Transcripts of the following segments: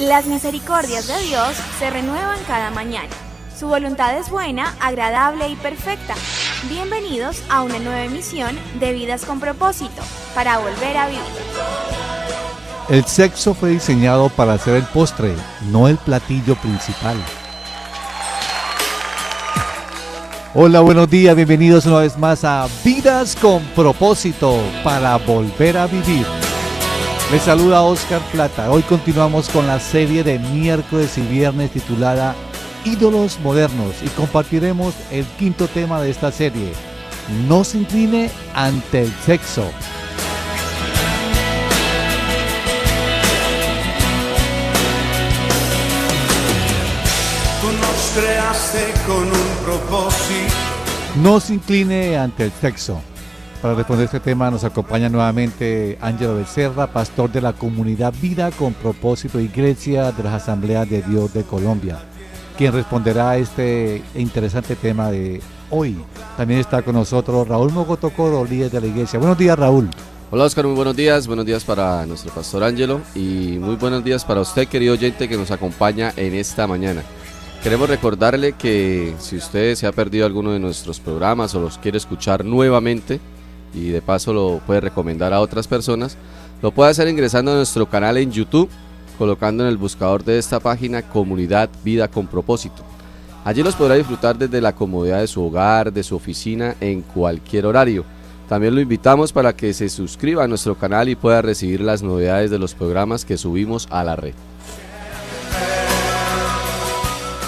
Las misericordias de Dios se renuevan cada mañana. Su voluntad es buena, agradable y perfecta. Bienvenidos a una nueva emisión de Vidas con Propósito, para volver a vivir. El sexo fue diseñado para ser el postre, no el platillo principal. Hola, buenos días, bienvenidos una vez más a Vidas con Propósito, para volver a vivir. Les saluda Oscar Plata. Hoy continuamos con la serie de miércoles y viernes titulada Ídolos Modernos y compartiremos el quinto tema de esta serie: no se incline ante el sexo. Tú nos creaste con un propósito. No se incline ante el sexo. Para responder este tema nos acompaña nuevamente Ángelo Becerra, pastor de la comunidad Vida con Propósito, Iglesia de las Asambleas de Dios de Colombia, quien responderá a este interesante tema de hoy. También está con nosotros Raúl Mogotocoro, líder de la iglesia. Buenos días, Raúl. Hola, Oscar, muy buenos días para nuestro pastor Ángelo y muy buenos días para usted, querido oyente que nos acompaña en esta mañana. Queremos recordarle que si usted se ha perdido alguno de nuestros programas o los quiere escuchar nuevamente y de paso lo puede recomendar a otras personas, lo puede hacer ingresando a nuestro canal en YouTube, colocando en el buscador de esta página Comunidad Vida con Propósito. Allí los podrá disfrutar desde la comodidad de su hogar, de su oficina, en cualquier horario. También lo invitamos para que se suscriba a nuestro canal y pueda recibir las novedades de los programas que subimos a la red.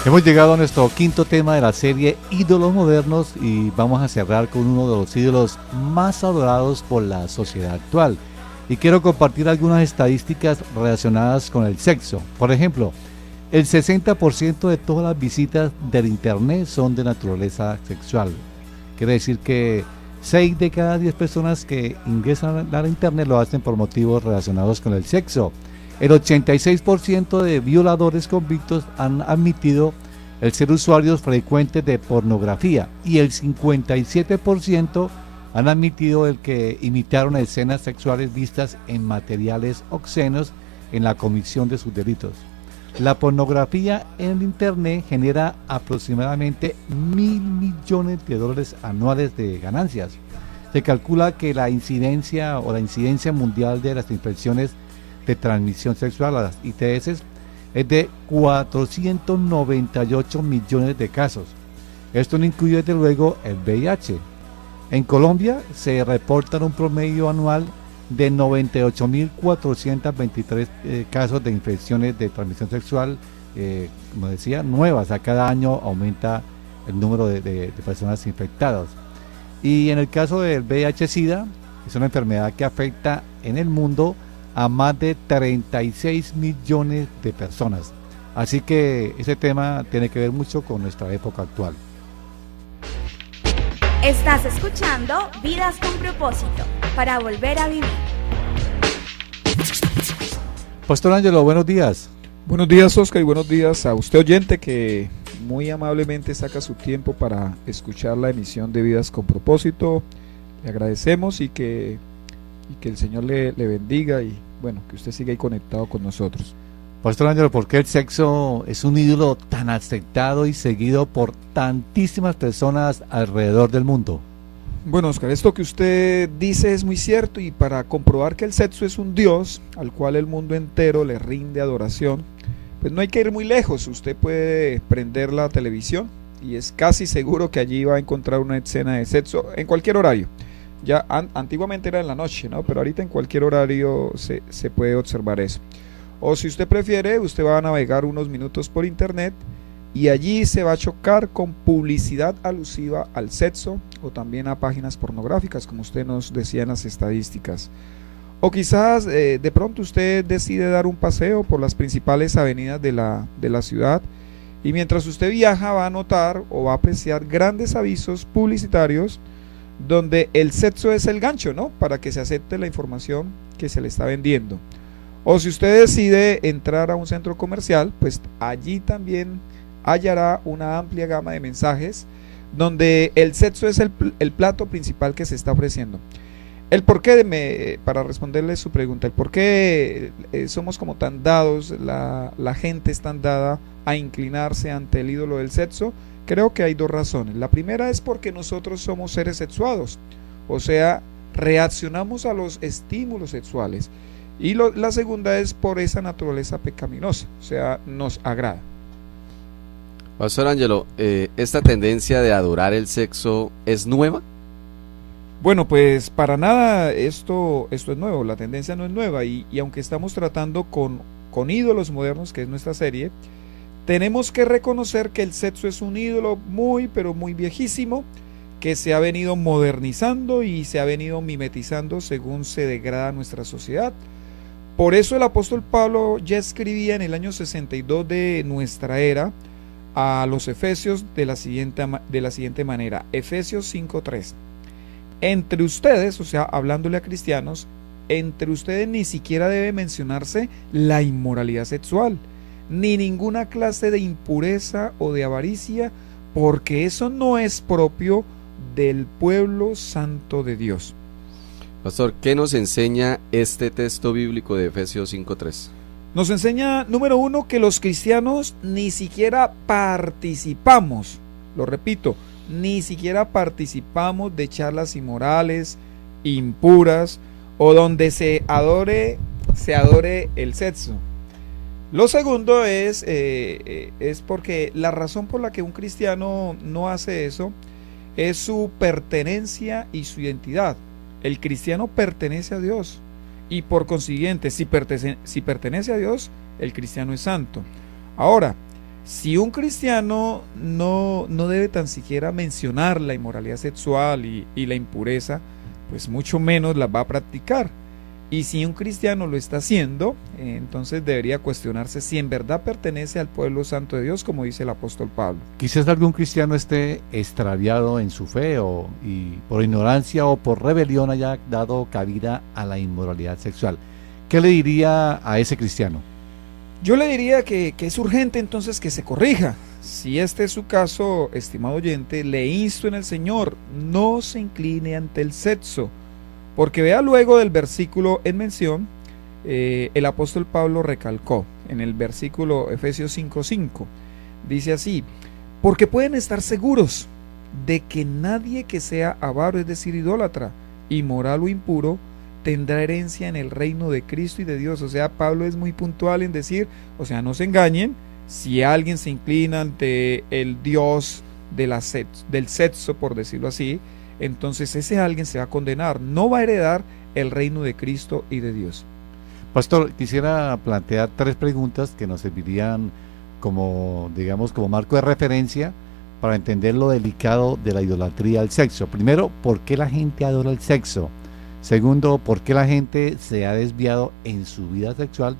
Hemos llegado a nuestro quinto tema de la serie Ídolos Modernos y vamos a cerrar con uno de los ídolos más adorados por la sociedad actual. Y quiero compartir algunas estadísticas relacionadas con el sexo. Por ejemplo, el 60% de todas las visitas del internet son de naturaleza sexual. Quiere decir que 6 de cada 10 personas que ingresan al internet lo hacen por motivos relacionados con el sexo. El 86% de violadores convictos han admitido el ser usuarios frecuentes de pornografía y el 57% han admitido el que imitaron escenas sexuales vistas en materiales obscenos en la comisión de sus delitos. La pornografía en el internet genera aproximadamente $1.000 millones anuales de ganancias. Se calcula que la incidencia mundial de las infecciones de transmisión sexual, a las ITS, es de 498 millones de casos. Esto no incluye desde luego el VIH. En Colombia se reportan un promedio anual de 98.423 casos de infecciones de transmisión sexual, como decía, nuevas. A cada año aumenta el número de personas infectadas. Y en el caso del VIH-Sida, es una enfermedad que afecta en el mundo a más de 36 millones de personas. Así que ese tema tiene que ver mucho con nuestra época actual. Estás escuchando Vidas con Propósito, para volver a vivir. Pastor Ángelo, buenos días. Buenos días, Oscar, y buenos días a usted, oyente, que muy amablemente saca su tiempo para escuchar la emisión de Vidas con Propósito. Le agradecemos y que el Señor le bendiga y bueno, que usted siga ahí conectado con nosotros. Pastor Ángelo, ¿por qué el sexo es un ídolo tan aceptado y seguido por tantísimas personas alrededor del mundo? Bueno, Oscar, esto que usted dice es muy cierto, y para comprobar que el sexo es un Dios al cual el mundo entero le rinde adoración, pues no hay que ir muy lejos. Usted puede prender la televisión y es casi seguro que allí va a encontrar una escena de sexo en cualquier horario. Ya antiguamente era en la noche, ¿no? Pero ahorita en cualquier horario se puede observar eso. O si usted prefiere, usted va a navegar unos minutos por internet y allí se va a chocar con publicidad alusiva al sexo o también a páginas pornográficas, como usted nos decía en las estadísticas. O quizás de pronto usted decide dar un paseo por las principales avenidas de la ciudad, y mientras usted viaja va a notar o va a apreciar grandes avisos publicitarios donde el sexo es el gancho, ¿no?, para que se acepte la información que se le está vendiendo. O si usted decide entrar a un centro comercial, pues allí también hallará una amplia gama de mensajes donde el sexo es el plato principal que se está ofreciendo. El por qué, para responderle su pregunta, el por qué somos como tan dados, la gente es tan dada a inclinarse ante el ídolo del sexo, creo que hay dos razones. La primera es porque nosotros somos seres sexuados, o sea, reaccionamos a los estímulos sexuales. Y la segunda es por esa naturaleza pecaminosa, o sea, nos agrada. Pastor Ángelo, ¿esta tendencia de adorar el sexo es nueva? Bueno, pues para nada esto es nuevo, la tendencia no es nueva y aunque estamos tratando con ídolos modernos, que es nuestra serie, tenemos que reconocer que el sexo es un ídolo muy, pero muy viejísimo, que se ha venido modernizando y se ha venido mimetizando según se degrada nuestra sociedad. Por eso el apóstol Pablo ya escribía en el año 62 de nuestra era a los Efesios de la siguiente manera, Efesios 5:3. Entre ustedes, o sea, hablándole a cristianos, entre ustedes ni siquiera debe mencionarse la inmoralidad sexual, ni ninguna clase de impureza o de avaricia, porque eso no es propio del pueblo santo de Dios. Pastor, ¿qué nos enseña este texto bíblico de Efesios 5:3? Nos enseña, número uno, que los cristianos ni siquiera participamos, lo repito, ni siquiera participamos de charlas inmorales, impuras, o donde se adore el sexo. Lo segundo es porque la razón por la que un cristiano no hace eso es su pertenencia y su identidad. El cristiano pertenece a Dios y por consiguiente, si pertenece a Dios, el cristiano es santo. Ahora, si un cristiano no debe tan siquiera mencionar la inmoralidad sexual y la impureza, pues mucho menos la va a practicar. Y si un cristiano lo está haciendo, entonces debería cuestionarse si en verdad pertenece al pueblo santo de Dios, como dice el apóstol Pablo. Quizás algún cristiano esté extraviado en su fe y por ignorancia o por rebelión haya dado cabida a la inmoralidad sexual. ¿Qué le diría a ese cristiano? Yo le diría que es urgente entonces que se corrija. Si este es su caso, estimado oyente, le insto en el Señor, no se incline ante el sexo. Porque vea luego del versículo en mención, el apóstol Pablo recalcó en el versículo Efesios 5:5, dice así: porque pueden estar seguros de que nadie que sea avaro, es decir, idólatra, inmoral o impuro, tendrá herencia en el reino de Cristo y de Dios. O sea, Pablo es muy puntual en decir, o sea, no se engañen, si alguien se inclina ante el Dios del sexo, por decirlo así, entonces ese alguien se va a condenar, no va a heredar el reino de Cristo y de Dios. Pastor, quisiera plantear 3 preguntas que nos servirían como, digamos, como marco de referencia para entender lo delicado de la idolatría al sexo. Primero, ¿por qué la gente adora el sexo? Segundo, ¿por qué la gente se ha desviado en su vida sexual?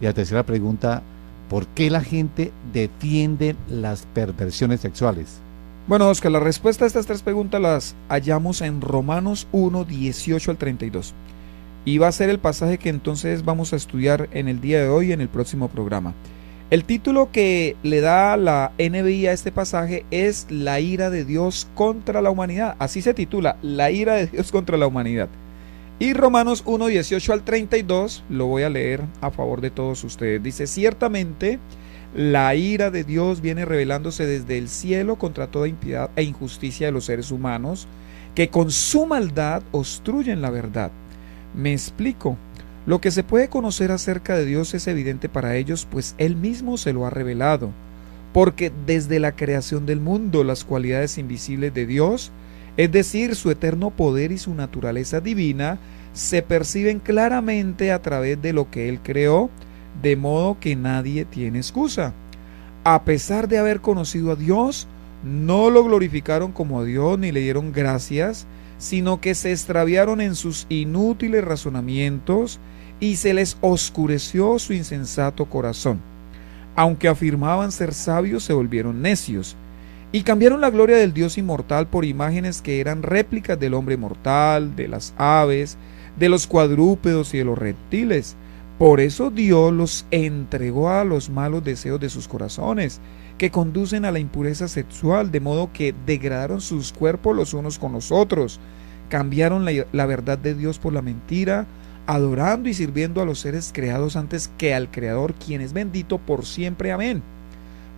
Y la tercera pregunta, ¿por qué la gente defiende las perversiones sexuales? Bueno, Oscar, la respuesta a estas 3 preguntas las hallamos en Romanos 1, 18 al 32. Y va a ser el pasaje que entonces vamos a estudiar en el día de hoy en el próximo programa. El título que le da la NBI a este pasaje es La ira de Dios contra la humanidad. Así se titula, La ira de Dios contra la humanidad. Y Romanos 1, 18 al 32, lo voy a leer a favor de todos ustedes. Dice, ciertamente la ira de Dios viene revelándose desde el cielo contra toda impiedad e injusticia de los seres humanos, que con su maldad obstruyen la verdad. Me explico. Lo que se puede conocer acerca de Dios es evidente para ellos, pues Él mismo se lo ha revelado. Porque desde la creación del mundo, las cualidades invisibles de Dios, es decir, su eterno poder y su naturaleza divina, se perciben claramente a través de lo que Él creó, de modo que nadie tiene excusa. A pesar de haber conocido a Dios, no lo glorificaron como a Dios ni le dieron gracias, sino que se extraviaron en sus inútiles razonamientos y se les oscureció su insensato corazón. Aunque afirmaban ser sabios, se volvieron necios y cambiaron la gloria del Dios inmortal por imágenes que eran réplicas del hombre mortal, de las aves, de los cuadrúpedos y de los reptiles. Por eso Dios los entregó a los malos deseos de sus corazones, que conducen a la impureza sexual, de modo que degradaron sus cuerpos los unos con los otros, cambiaron la verdad de Dios por la mentira, adorando y sirviendo a los seres creados antes que al Creador, quien es bendito por siempre. Amén.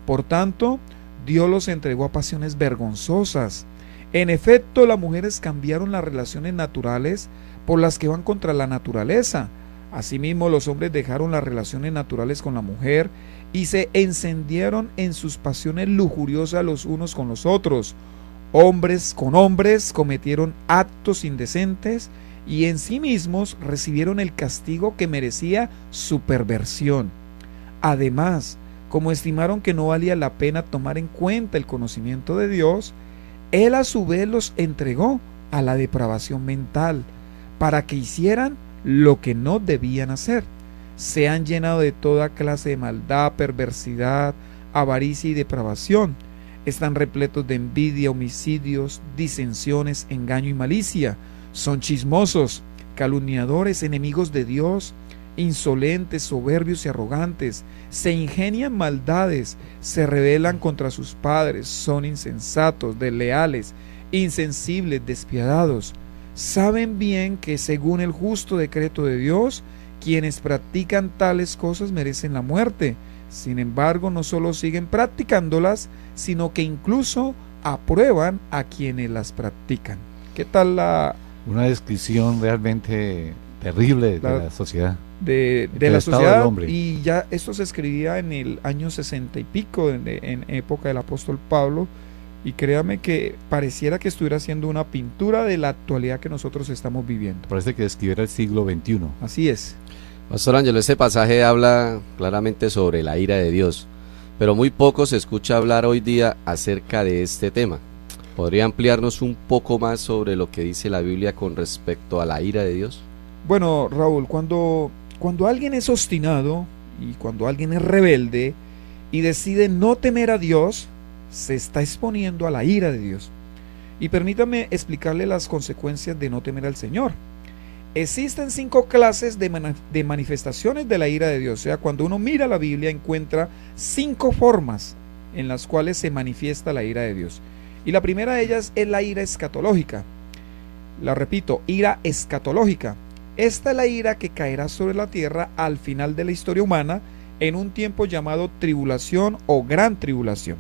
Por tanto, Dios los entregó a pasiones vergonzosas. En efecto, las mujeres cambiaron las relaciones naturales por las que van contra la naturaleza. Asimismo, los hombres dejaron las relaciones naturales con la mujer y se encendieron en sus pasiones lujuriosas los unos con los otros. Hombres con hombres cometieron actos indecentes y en sí mismos recibieron el castigo que merecía su perversión. Además, como estimaron que no valía la pena tomar en cuenta el conocimiento de Dios, Él a su vez los entregó a la depravación mental, para que hicieran lo que no debían hacer. Se han llenado de toda clase de maldad, perversidad, avaricia y depravación. Están repletos de envidia, homicidios, disensiones, engaño y malicia. Son chismosos, calumniadores, enemigos de Dios, insolentes, soberbios y arrogantes. Se ingenian maldades, se rebelan contra sus padres, son insensatos, desleales, insensibles, despiadados. Saben bien que según el justo decreto de Dios, quienes practican tales cosas merecen la muerte. Sin embargo, no solo siguen practicándolas, sino que incluso aprueban a quienes las practican. ¿Qué tal una descripción realmente terrible de la sociedad? De la sociedad, y ya esto se escribía en el año 60 y pico, en época del apóstol Pablo, y créame que pareciera que estuviera haciendo una pintura de la actualidad que nosotros estamos viviendo. Parece que describiera el siglo XXI. Así es. Pastor Ángelo, este pasaje habla claramente sobre la ira de Dios, pero muy poco se escucha hablar hoy día acerca de este tema. ¿Podría ampliarnos un poco más sobre lo que dice la Biblia con respecto a la ira de Dios? Bueno, Raúl, cuando alguien es obstinado y cuando alguien es rebelde y decide no temer a Dios, se está exponiendo a la ira de Dios. Y permítame explicarle las consecuencias de no temer al Señor. Existen 5 clases de manifestaciones de la ira de Dios. O sea, cuando uno mira la Biblia encuentra 5 formas en las cuales se manifiesta la ira de Dios. Y la primera de ellas es la ira escatológica. La repito, ira escatológica. Esta es la ira que caerá sobre la tierra al final de la historia humana en un tiempo llamado tribulación o gran tribulación.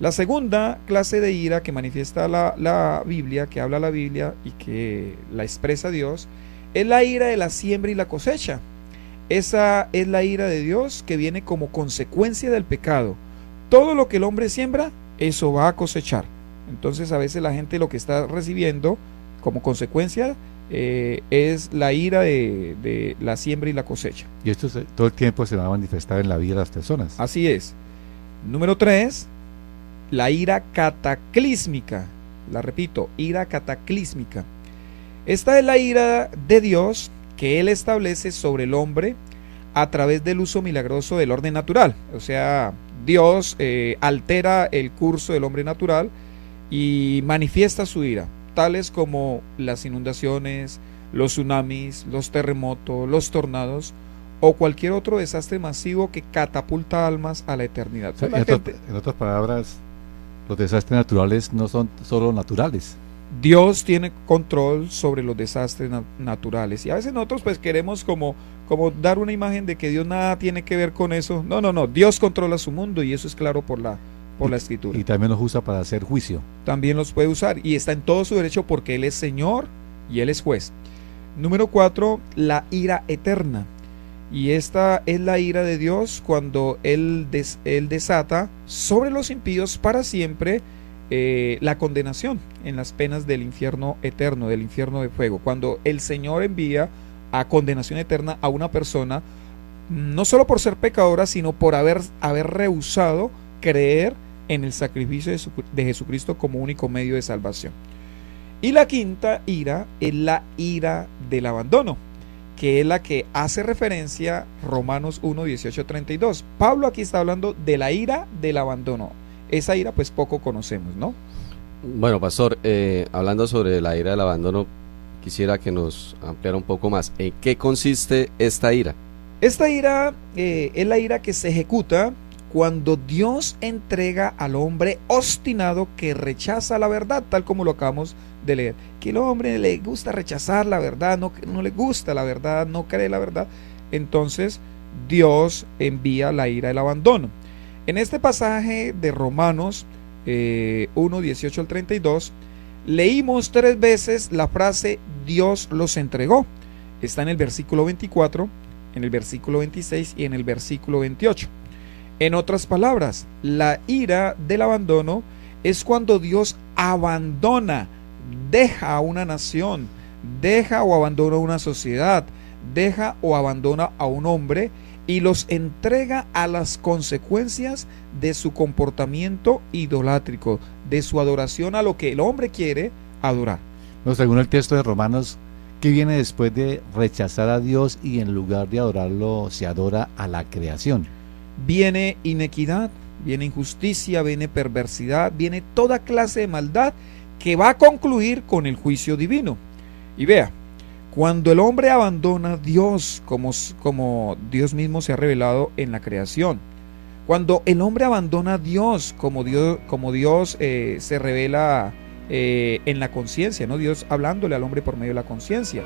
La segunda clase de ira que manifiesta la Biblia, que habla la Biblia y que la expresa Dios, es la ira de la siembra y la cosecha. Esa es la ira de Dios que viene como consecuencia del pecado. Todo lo que el hombre siembra, eso va a cosechar. Entonces a veces la gente lo que está recibiendo como consecuencia es la ira de la siembra y la cosecha. Y esto todo el tiempo se va a manifestar en la vida de las personas. Así es. Número 3, la ira cataclísmica. La repito, ira cataclísmica. Esta es la ira de Dios que Él establece sobre el hombre a través del uso milagroso del orden natural. O sea, Dios altera el curso del hombre natural y manifiesta su ira, tales como las inundaciones, los tsunamis, los terremotos, los tornados o cualquier otro desastre masivo que catapulta almas a la eternidad. O sea, en otras palabras, los desastres naturales no son solo naturales. Dios tiene control sobre los desastres naturales y a veces nosotros pues queremos como dar una imagen de que Dios nada tiene que ver con eso. No, Dios controla su mundo y eso es claro por la escritura. Y también los usa para hacer juicio. También los puede usar y está en todo su derecho porque Él es Señor y Él es juez. Número 4, la ira eterna. Y esta es la ira de Dios cuando Él desata sobre los impíos para siempre la condenación en las penas del infierno eterno, del infierno de fuego. Cuando el Señor envía a condenación eterna a una persona, no solo por ser pecadora, sino por haber rehusado creer en el sacrificio de Jesucristo como único medio de salvación. Y la quinta ira es la ira del abandono, que es la que hace referencia Romanos 1, 18, 32. Pablo aquí está hablando de la ira del abandono. Esa ira pues poco conocemos, ¿no? Bueno, pastor, hablando sobre la ira del abandono, quisiera que nos ampliara un poco más. ¿En qué consiste esta ira? Esta ira es la ira que se ejecuta cuando Dios entrega al hombre obstinado que rechaza la verdad, tal como lo acabamos de leer. Que el hombre le gusta rechazar la verdad, no le gusta la verdad, no cree la verdad. Entonces Dios envía la ira, el abandono. En este pasaje de Romanos 1, 18 al 32, leímos 3 veces la frase Dios los entregó. Está en el versículo 24, en el versículo 26 y en el versículo 28. En otras palabras, la ira del abandono es cuando Dios abandona, deja a una nación, deja o abandona una sociedad, deja o abandona a un hombre y los entrega a las consecuencias de su comportamiento idolátrico, de su adoración a lo que el hombre quiere adorar. No, según el texto de Romanos, ¿qué viene después de rechazar a Dios y en lugar de adorarlo se adora a la creación? Viene inequidad, viene injusticia, viene perversidad, viene toda clase de maldad que va a concluir con el juicio divino. Y vea, cuando el hombre abandona a Dios como Dios mismo se ha revelado en la creación, cuando el hombre abandona a Dios como Dios se revela en la conciencia, ¿no? Dios hablándole al hombre por medio de la conciencia.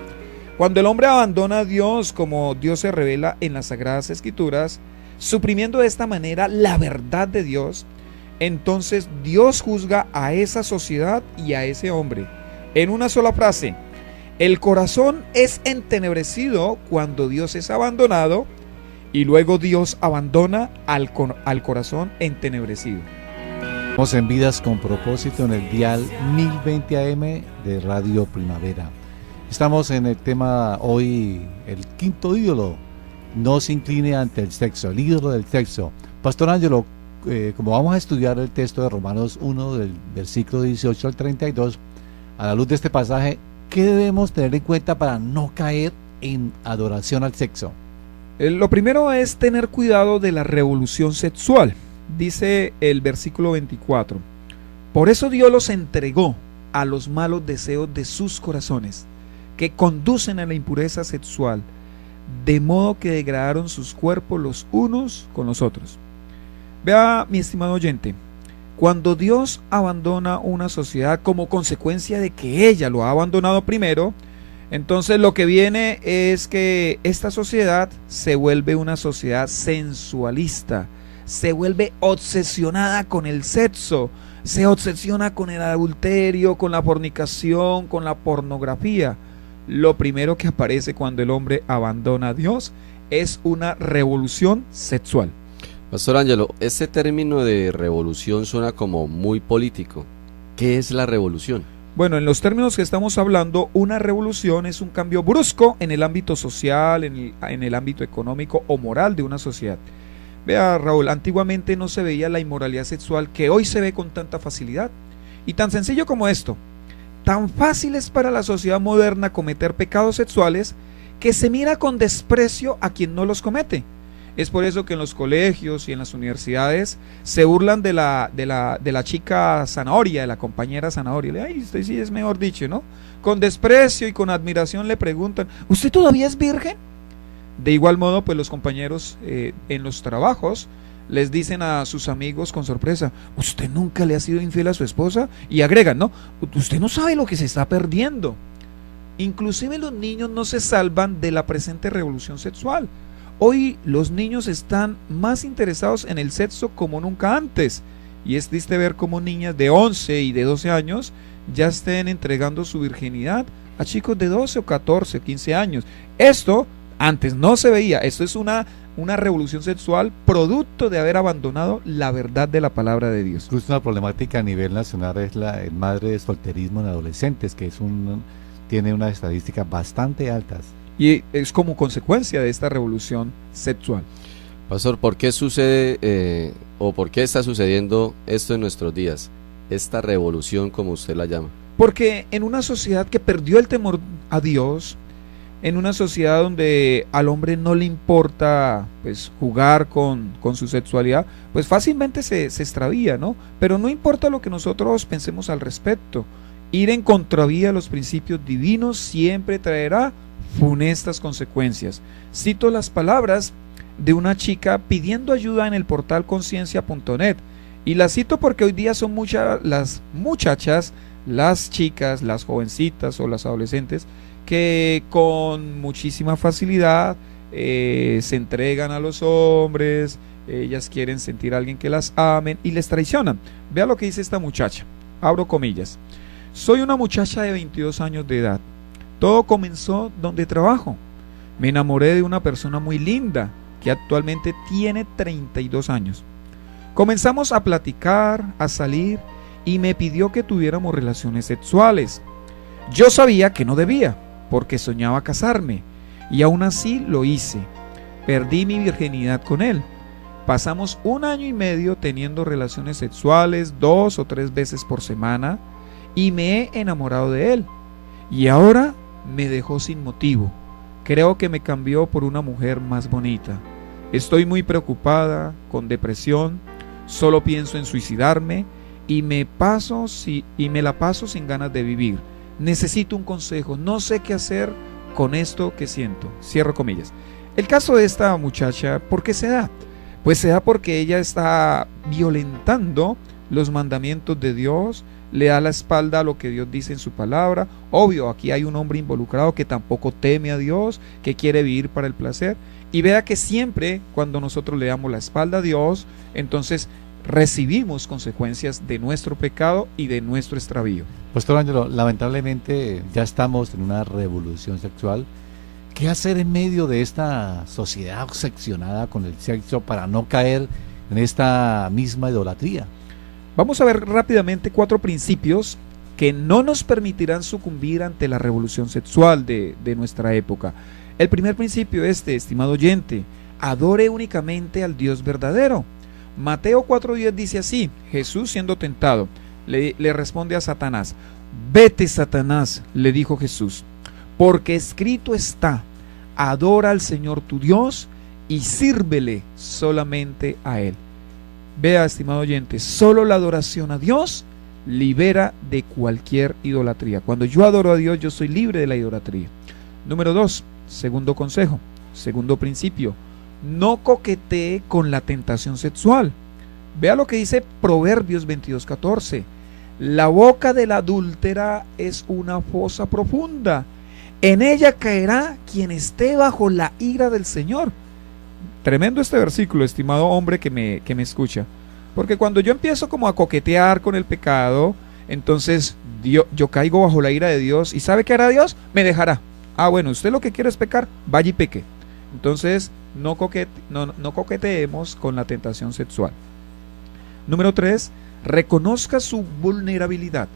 Cuando el hombre abandona a Dios como Dios se revela en las Sagradas Escrituras, suprimiendo de esta manera la verdad de Dios, entonces Dios juzga a esa sociedad y a ese hombre. En una sola frase, el corazón es entenebrecido cuando Dios es abandonado y luego Dios abandona al corazón entenebrecido. Estamos en Vidas con Propósito en el dial 1020 AM de Radio Primavera. Estamos en el tema hoy, el quinto ídolo. No se incline ante el sexo, el ídolo del sexo. Pastor Ángelo, como vamos a estudiar el texto de Romanos 1 del versículo 18 al 32, a la luz de este pasaje, ¿qué debemos tener en cuenta para no caer en adoración al sexo? Lo primero es tener cuidado de la revolución sexual. Dice el versículo 24, por eso Dios los entregó a los malos deseos de sus corazones, que conducen a la impureza sexual, de modo que degradaron sus cuerpos los unos con los otros. Vea, mi estimado oyente, cuando Dios abandona una sociedad como consecuencia de que ella lo ha abandonado primero, entonces lo que viene es que esta sociedad se vuelve una sociedad sensualista, se vuelve obsesionada con el sexo, se obsesiona con el adulterio, con la fornicación, con la pornografía. Lo primero que aparece cuando el hombre abandona a Dios es una revolución sexual. Pastor Ángelo, este término de revolución suena como muy político. ¿Qué es la revolución? Bueno, en los términos que estamos hablando, una revolución es un cambio brusco en el ámbito social, en el ámbito económico o moral de una sociedad. Vea, Raúl, antiguamente no se veía la inmoralidad sexual que hoy se ve con tanta facilidad. Y tan sencillo como esto, tan fácil es para la sociedad moderna cometer pecados sexuales que se mira con desprecio a quien no los comete. Es por eso que en los colegios y en las universidades se burlan de la chica zanahoria, de la compañera zanahoria. Ay, usted sí es mejor dicho, ¿no? Con desprecio y con admiración le preguntan, ¿usted todavía es virgen? De igual modo, pues los compañeros en los trabajos les dicen a sus amigos con sorpresa, ¿usted nunca le ha sido infiel a su esposa? Y agregan, ¿no? Usted no sabe lo que se está perdiendo. Inclusive los niños no se salvan de la presente revolución sexual. Hoy los niños están más interesados en el sexo como nunca antes. Y es triste ver cómo niñas de 11 y de 12 años ya estén entregando su virginidad a chicos de 12 o 14 o 15 años. Esto antes no se veía. Esto es una revolución sexual producto de haber abandonado la verdad de la palabra de Dios. Incluso una problemática a nivel nacional es el madre solterismo en adolescentes, que tiene unas estadísticas bastante altas. Y es como consecuencia de esta revolución sexual. Pastor, ¿por qué sucede o por qué está sucediendo esto en nuestros días? Esta revolución, como usted la llama. Porque en una sociedad que perdió el temor a Dios, en una sociedad donde al hombre no le importa pues jugar con su sexualidad, pues fácilmente se extravía, ¿no? Pero no importa lo que nosotros pensemos al respecto, ir en contravía de los principios divinos siempre traerá funestas consecuencias. Cito las palabras de una chica pidiendo ayuda en el portal conciencia.net. Y la cito porque hoy día son muchas las muchachas, las chicas, las jovencitas o las adolescentes que con muchísima facilidad se entregan a los hombres, ellas quieren sentir a alguien que las amen y les traicionan. Vea lo que dice esta muchacha, abro comillas: soy una muchacha de 22 años de edad. Todo comenzó donde trabajo. Me enamoré de una persona muy linda que actualmente tiene 32 años. Comenzamos a platicar, a salir, y me pidió que tuviéramos relaciones sexuales. Yo sabía que no debía, porque soñaba casarme, y aún así lo hice. Perdí mi virginidad con él. Pasamos 1 año y medio teniendo relaciones sexuales 2 o 3 veces por semana, y me he enamorado de él. Y ahora me dejó sin motivo. Creo que me cambió por una mujer más bonita. Estoy muy preocupada, con depresión, solo pienso en suicidarme y me la paso sin ganas de vivir. Necesito un consejo, no sé qué hacer con esto que siento. Cierro comillas. El caso de esta muchacha, ¿por qué se da? Pues se da porque ella está violentando los mandamientos de Dios, le da la espalda a lo que Dios dice en su palabra. Obvio, aquí hay un hombre involucrado que tampoco teme a Dios, que quiere vivir para el placer. Y vea que siempre cuando nosotros le damos la espalda a Dios, entonces recibimos consecuencias de nuestro pecado y de nuestro extravío. Pastor Ángelo, lamentablemente ya estamos en una revolución sexual. ¿Qué hacer en medio de esta sociedad obsesionada con el sexo para no caer en esta misma idolatría? Vamos a ver rápidamente 4 principios que no nos permitirán sucumbir ante la revolución sexual de nuestra época. El primer principio es estimado oyente: adore únicamente al Dios verdadero. Mateo 4:10 dice así: Jesús, siendo tentado, le responde a Satanás: vete, Satanás, le dijo Jesús, porque escrito está: adora al Señor tu Dios y sírvele solamente a Él. Vea, estimado oyente, solo la adoración a Dios libera de cualquier idolatría. Cuando yo adoro a Dios, yo soy libre de la idolatría. Número 2, segundo consejo, segundo principio: no coquetee con la tentación sexual. Vea lo que dice Proverbios 22:14: la boca de la adúltera es una fosa profunda, en ella caerá quien esté bajo la ira del Señor. Tremendo este versículo, estimado hombre que me escucha, porque cuando yo empiezo como a coquetear con el pecado, entonces yo caigo bajo la ira de Dios. ¿Y sabe qué hará Dios? Me dejará. Ah, bueno, usted lo que quiere es pecar, vaya y peque. Entonces no coqueteemos con la tentación sexual. Número 3, reconozca su vulnerabilidad.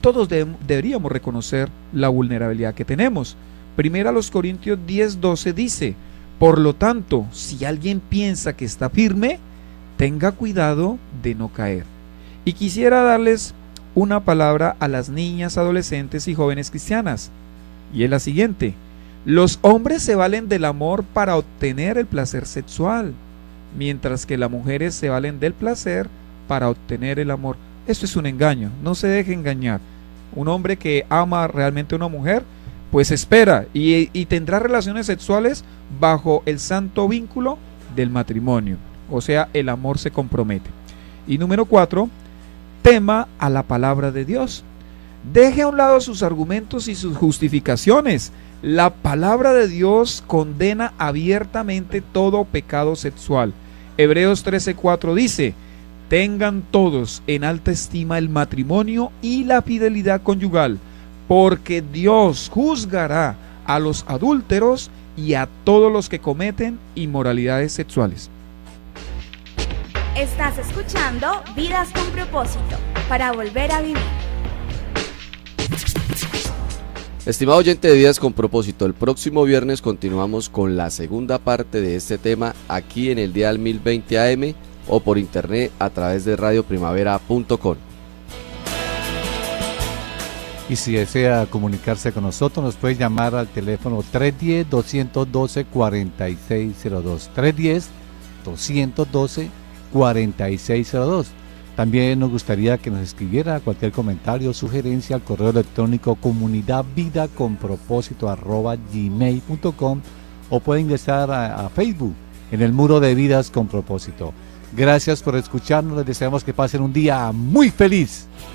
Todos deberíamos reconocer la vulnerabilidad que tenemos. Primera a los Corintios 10:12 dice: por lo tanto, si alguien piensa que está firme, tenga cuidado de no caer. Y quisiera darles una palabra a las niñas, adolescentes y jóvenes cristianas, y es la siguiente: los hombres se valen del amor para obtener el placer sexual, mientras que las mujeres se valen del placer para obtener el amor. Esto es un engaño, no se deje engañar. Un hombre que ama realmente a una mujer, pues espera y tendrá relaciones sexuales bajo el santo vínculo del matrimonio, o sea, el amor se compromete. Y número 4, tema a la palabra de Dios. Deje a un lado sus argumentos y sus justificaciones. La palabra de Dios condena abiertamente todo pecado sexual. Hebreos 13:4 dice: tengan todos en alta estima el matrimonio y la fidelidad conyugal, porque Dios juzgará a los adúlteros y a todos los que cometen inmoralidades sexuales. Estás escuchando Vidas con Propósito, para volver a vivir. Estimado oyente de Vidas con Propósito, el próximo viernes continuamos con la segunda parte de este tema aquí en el dial 1020 AM o por internet a través de radioprimavera.com. Y si desea comunicarse con nosotros, nos puede llamar al teléfono 310-212-4602. 310-212-4602. También nos gustaría que nos escribiera cualquier comentario o sugerencia al correo electrónico comunidadvidaconpropósito@gmail.com, o puede ingresar a Facebook en el muro de Vidas con Propósito. Gracias por escucharnos, les deseamos que pasen un día muy feliz.